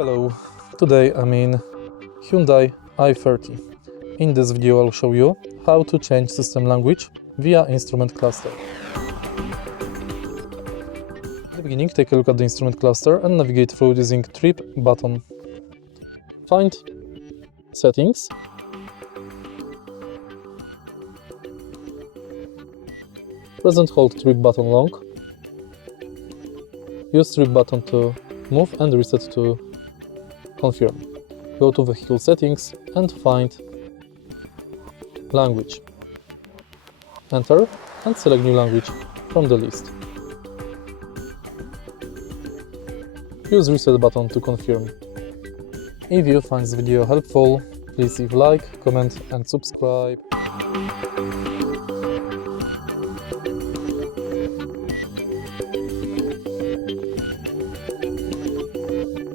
Hello, today I'm in Hyundai i30. In this video I'll show you how to change system language via instrument cluster. At the beginning, take a look at the instrument cluster and navigate through using Trip button. Find Settings, press and hold Trip button long. Use Trip button to move and reset to confirm. Go to Vehicle Settings and find Language. Enter and select New Language from the list. Use Reset button to confirm. If you find this video helpful, please leave a like, comment and subscribe.